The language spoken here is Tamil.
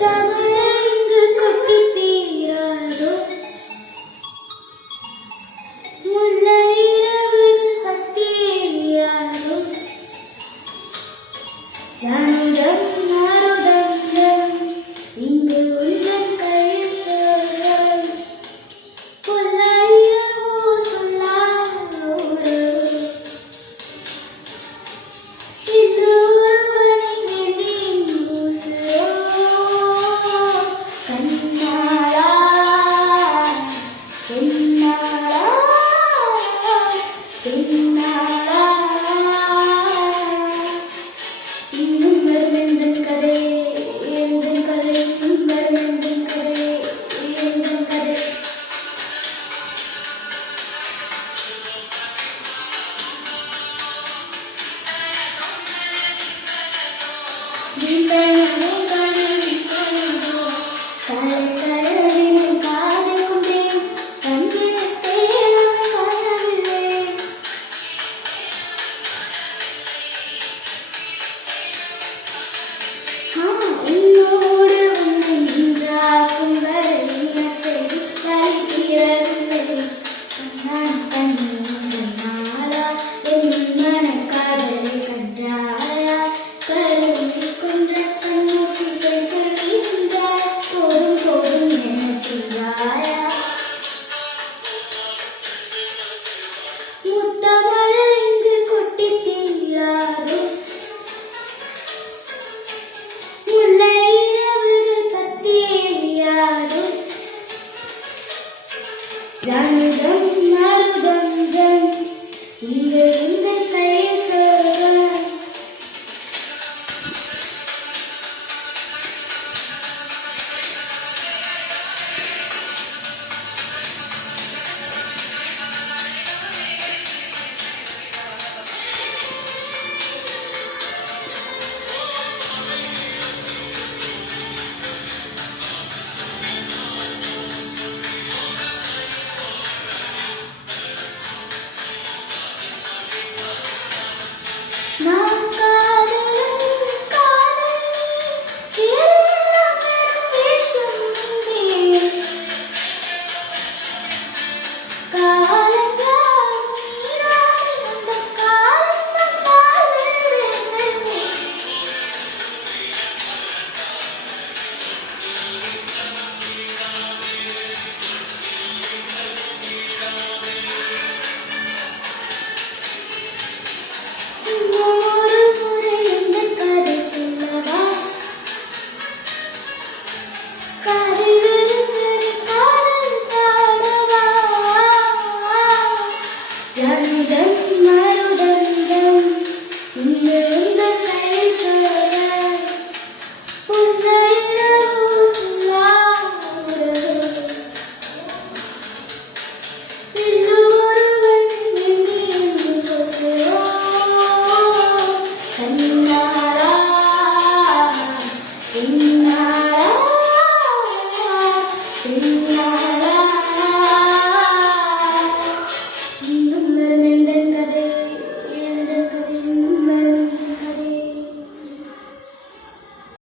முத்தமிழங்கு கொட்டித் தீராதோ முல்லை இரவில் பத்தியாதோ ஜானதம் மருதங்கம் இங்கு உந்தன் கையில் சொல்வாய் கொல்லையவோ சொல்லாதோ இன்னொருவனை வேண்டி ஊசுவோ கண்ணாளா பெண்ணாளா பெண்ணாளா இன்னும் வரும் எந்தன் கதை எந்தன் கதை இன்னும் வரும் எந்தன் கதை எந்தன் கதை கடலின் காதல் கொண்டேன் கண்ணிட்டேன் அவன் காணவில்லை என்னோடு உன்னை நின்றாக்கும் வரை என்ன செய்தி வழி தீரவில்லை நான் கண்ணாலா என் மன காதலை கண்டாயா கருணை கொன்ற கண்ணூட்டி சொல்லியிருந்தாய் போதும் போதும் என செய்வாயா முத்தமழங்கு கொட்டித் தீராதோ முல்லை இரவுகள் பத்தியாதோ ஜானதம் மருதங்கம் இங்கு உந்தன் கையில் சொல்வாய் நான் காதலன் காதலி எல்லாம் பெரும் வேஷம் காலங்காலம் நீராடி வந்த காலம் நம் வாழ்வில் வேண்டும் ஒரு முறை எந்தன் கதை சொல்லவா காதில் விழுந்தது காதல் பாடவா ஜானதம் மருதங்கம் இங்கு உந்தன் கையில் சொல்வாய் உன்னை இரவு சொல்லாதோ இன்னொருவன் வேண்டி எங்கும் பேசுவோ கண்ணாளா பெண்ணாளா பெண்ணாளா